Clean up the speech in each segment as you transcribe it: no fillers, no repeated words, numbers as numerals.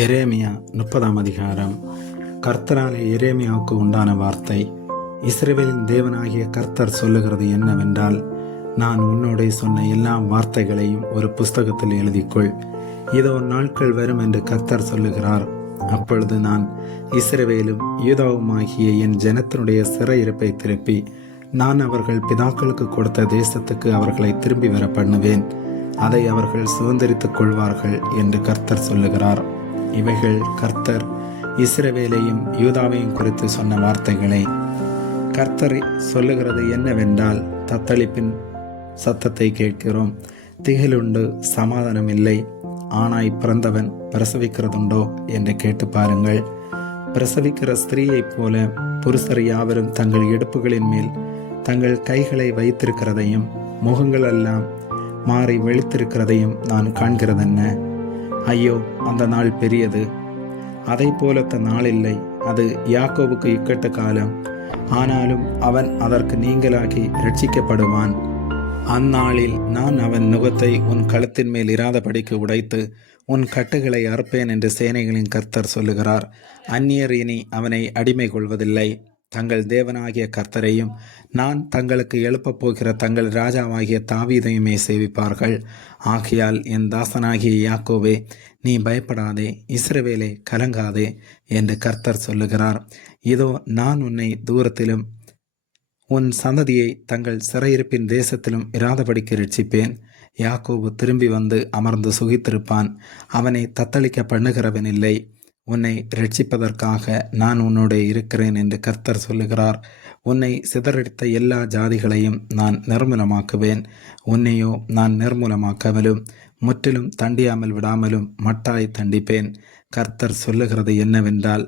எரேமியா 30ஆம் அதிகாரம். கர்த்தராலே எரேமியாவுக்கு உண்டான வார்த்தை. இஸ்ரவேலின் தேவனாகிய கர்த்தர் சொல்லுகிறது என்னவென்றால், நான் உன்னோடே சொன்ன எல்லா வார்த்தைகளையும் ஒரு புஸ்தகத்தில் எழுதிக்கொள். இதோ நாட்கள் வரும் என்று கர்த்தர் சொல்லுகிறார். அப்பொழுது நான் இஸ்ரவேலும் யூதாவுமாகிய என் ஜனத்தினுடைய சிறையிருப்பை திருப்பி, நான் அவர்கள் பிதாக்களுக்கு கொடுத்த தேசத்துக்கு அவர்களை திரும்பி வர பண்ணுவேன். அதை அவர்கள் சுதந்திரித்துக் கொள்வார்கள் என்று கர்த்தர் சொல்லுகிறார். இவைகள் கர்த்தர் இஸ்ரவேலையும் யூதாவையும் குறித்து சொன்ன வார்த்தைகளை. கர்த்தர் சொல்லுகிறது என்னவென்றால், தத்தளிப்பின் சத்தத்தை கேட்கிறோம், திகிலுண்டு, சமாதானம் இல்லை, ஆனாய் பிறந்தவன் பிரசவிக்கிறதுண்டோ என்று கேட்டு பாருங்கள். பிரசவிக்கிற ஸ்திரீயைப் போல புருஷர் யாவரும் தங்கள் இடுப்புகளின் மேல் தங்கள் கைகளை வைத்திருக்கிறதையும் முகங்கள் எல்லாம் மாறி வெளித்திருக்கிறதையும் நான் காண்கிறதென்ன? ஐயோ, அந்த நாள் பெரியது, அதை போலத்த நாள் இல்லை. அது யாக்கோபுக்கு இக்கட்ட காலம், ஆனாலும் அவன் அதற்கு நீங்களாகி ரட்சிக்கப்படுவான். அந்நாளில் நான் அவன் நுகத்தை உன் கழுத்தின் மேல் இராதபடிக்கு உடைத்து உன் கட்டுகளை அறுப்பேன் என்று சேனைகளின் கர்த்தர் சொல்லுகிறார். அந்நியர் இனி அவனை அடிமை கொள்வதில்லை. தங்கள் தேவனாகிய கர்த்தரையும் நான் தங்களுக்கு எழுப்பப் போகிற தங்கள் ராஜாவாகிய தாவீதையுமே சேவிப்பார்கள். ஆகையால் என் தாசனாகிய யாக்கோவே, நீ பயப்படாதே, இஸ்ரவேலே கலங்காதே என்று கர்த்தர் சொல்லுகிறார். இதோ நான் உன்னை தூரத்திலும் உன் சந்ததியை தங்கள் சிறையிருப்பின் தேசத்திலும் இராதபடிக்கு ரட்சிப்பேன். யாக்கோபு திரும்பி வந்து அமர்ந்து சுகித்திருப்பான், அவனை தத்தளிக்க பண்ணுகிறவனில்லை. உன்னை ரட்சிப்பதற்காக நான் உன்னோட இருக்கிறேன் என்று கர்த்தர் சொல்லுகிறார். உன்னை சிதறடித்த எல்லா ஜாதிகளையும் நான் நிர்மூலமாக்குவேன். உன்னையோ நான் நிர்மூலமாக்காமலும் முற்றிலும் தண்டியாமல் விடாமலும் மட்டாய் தண்டிப்பேன். கர்த்தர் சொல்லுகிறது என்னவென்றால்,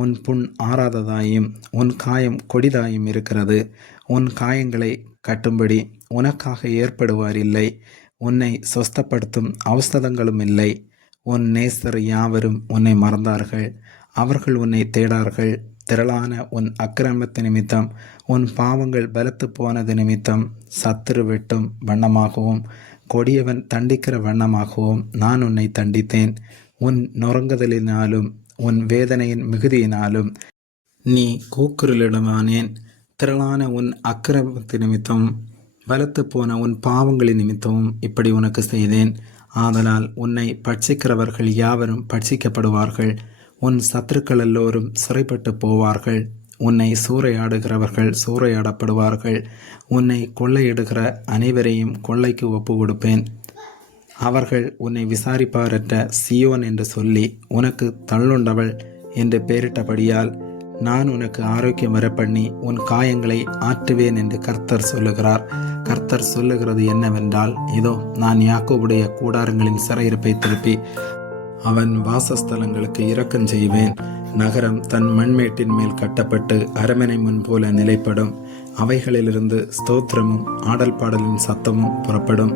உன் புண் ஆறாததாயும் உன் காயம் கொடிதாயும் இருக்கிறது. உன் காயங்களை கட்டும்படி உனக்காக ஏற்படுவார் இல்லை. உன்னை சொஸ்தப்படுத்தும் ஔஷதங்களும் இல்லை. உன் நேசர் யாவரும் உன்னை மறந்தார்கள், அவர்கள் உன்னை தேடார்கள். திரளான உன் அக்கிரமத்து நிமித்தம் உன் பாவங்கள் பலத்து போனது நிமித்தம் சத்துரு வெட்டும் வண்ணமாகவும் கொடியவன் தண்டிக்கிற வண்ணமாகவும் நான் உன்னை தண்டித்தேன். உன் நொறுங்குதலினாலும் உன் வேதனையின் மிகுதியினாலும் நீ கூக்குரலிடமானேன். திரளான உன் அக்கிரமத்து நிமித்தமும் பலத்து போன உன் பாவங்களின் நிமித்தமும் இப்படி உனக்கு செய்தேன். ஆதலால் உன்னை பட்சிக்கிறவர்கள் யாவரும் பட்சிக்கப்படுவார்கள். உன் சத்துருக்கள் எல்லோரும் சிறைப்பட்டு போவார்கள். உன்னை சூறையாடுகிறவர்கள் சூறையாடப்படுவார்கள். உன்னை கொள்ளையிடுகிற அனைவரையும் கொள்ளைக்கு ஒப்பு கொடுப்பேன். அவர்கள் உன்னை விசாரிப்பாரற்ற சியோன் என்று சொல்லி உனக்கு தள்ளுண்டவள் என்று பெயரிட்டபடியால் நான் உனக்கு ஆரோக்கியம் வரப்பண்ணி உன் காயங்களை ஆற்றுவேன் என்று கர்த்தர் சொல்லுகிறார். கர்த்தர் சொல்லுகிறது என்னவென்றால், இதோ நான் யாக்கோபுடைய கூடாரங்களின் சிறையிருப்பை திருப்பி அவன் வாசஸ்தலங்களுக்கு இரக்கம் செய்வேன். நகரம் தன் மண்மேட்டின் மேல் கட்டப்பட்டு அரமனை முன் போல நிலைப்படும். அவைகளிலிருந்து ஸ்தோத்திரமும் ஆடல் பாடலின் சத்தமும் புறப்படும்.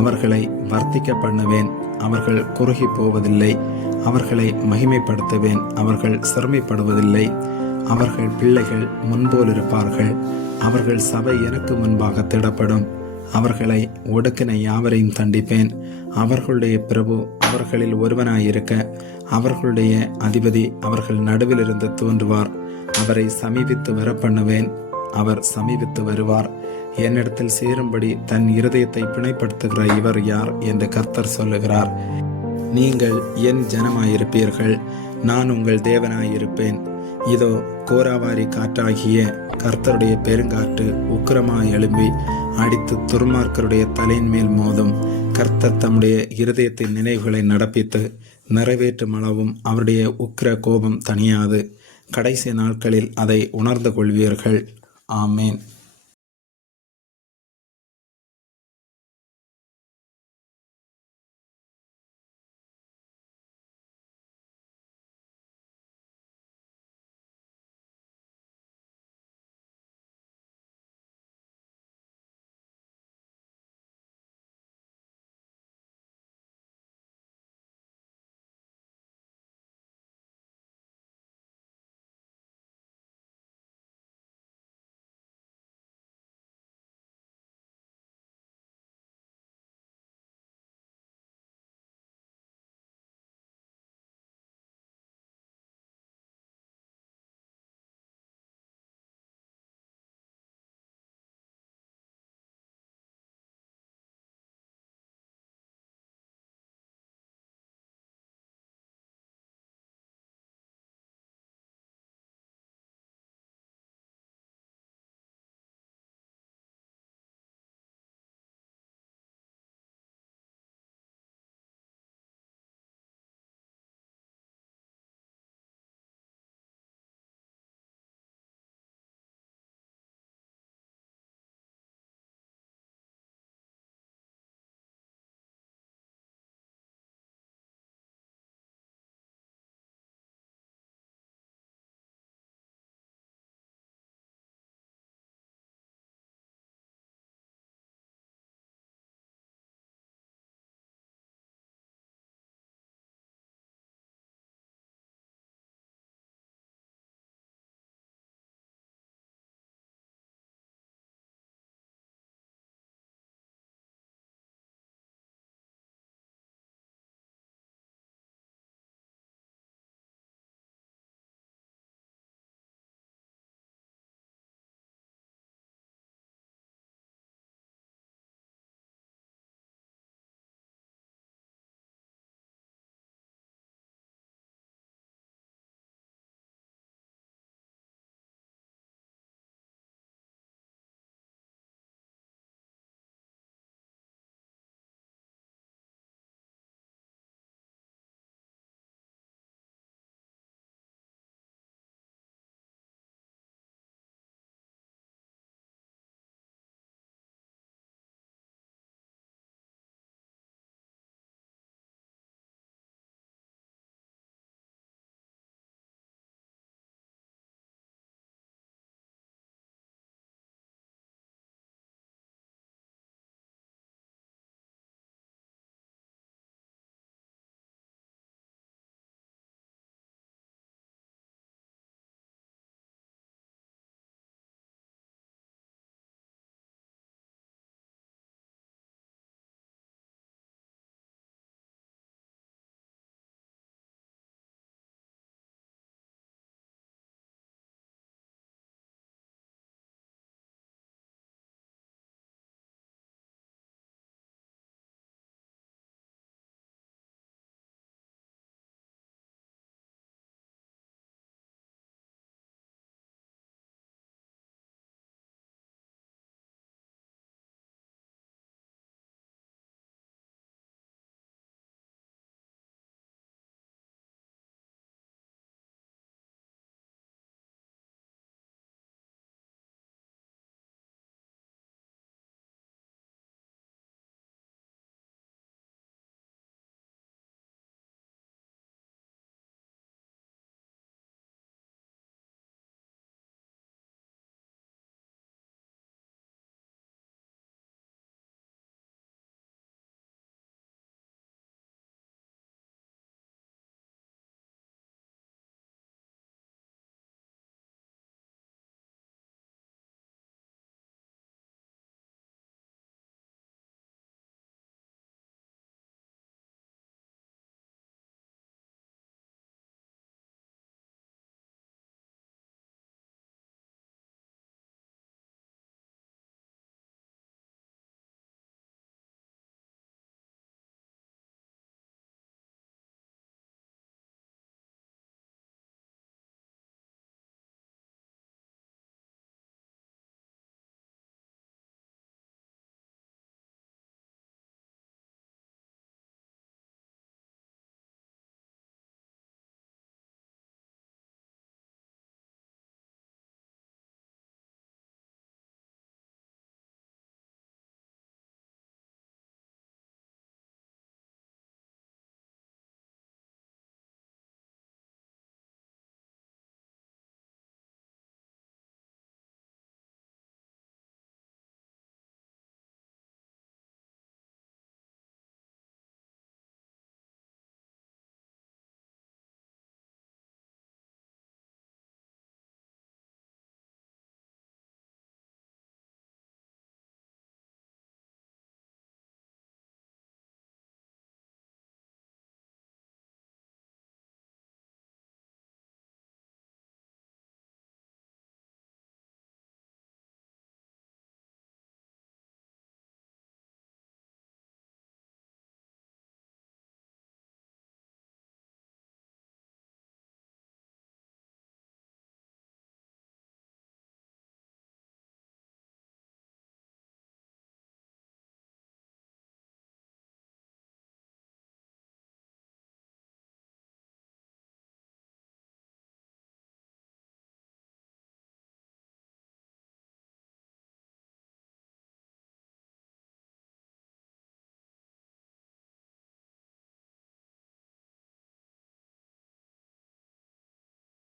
அவர்களை வர்த்திக்க பண்ணுவேன், அவர்கள் குறுகி போவதில்லை. அவர்களை மகிமைப்படுத்துவேன், அவர்கள் சிறுமைப்படுவதில்லை. அவர்கள் பிள்ளைகள் முன்போல் இருப்பார்கள். அவர்கள் சபை எனக்கு முன்பாக திடப்படும். அவர்களை ஒடுக்கின யாவரையும் தண்டிப்பேன். அவர்களுடைய பிரபு அவர்களில் ஒருவனாயிருக்க அவர்களுடைய அதிபதி அவர்கள் நடுவிலிருந்து தோன்றுவார். அவரை சமீபித்து வர பண்ணுவேன், அவர் சமீபித்து வருவார். என்னிடத்தில் சேரும்படி தன் இருதயத்தை பிணைப்படுத்துகிற இவர் யார் என்று கர்த்தர் சொல்லுகிறார். நீங்கள் என் ஜனமாயிருப்பீர்கள், நான் உங்கள் தேவனாயிருப்பேன். இதோ கோராவாரி காற்றாகிய கர்த்தருடைய பெருங்காற்று உக்கிரமாய் எழும்பி அடித்து துர்மார்க்கருடைய தலையின் மேல் மோதும். கர்த்தர் தம்முடைய இருதயத்தின் நினைவுகளை நடப்பித்து நிறைவேற்றும் அளவும் அவருடைய உக்கிர கோபம் தணியாது. கடைசி நாட்களில் அதை உணர்ந்து கொள்வீர்கள். ஆமேன்.